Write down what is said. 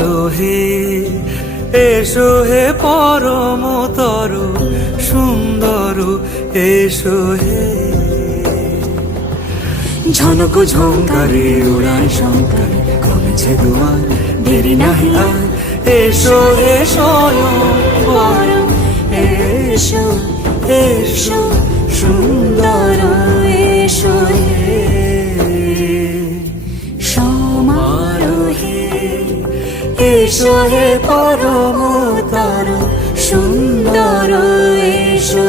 সমারোহে এসো হে পরমতর সুন্দর এসো হে। ঝনক ঝঙ্কারে উড়ান শঙ্কার কমেছে দুয়ার, দেরি নাহি আর এসো হে স্বয়ং পরম এসো এসো সুন্দর এসো হে। সমারোহে এসো হে পরমতর সুন্দর এসো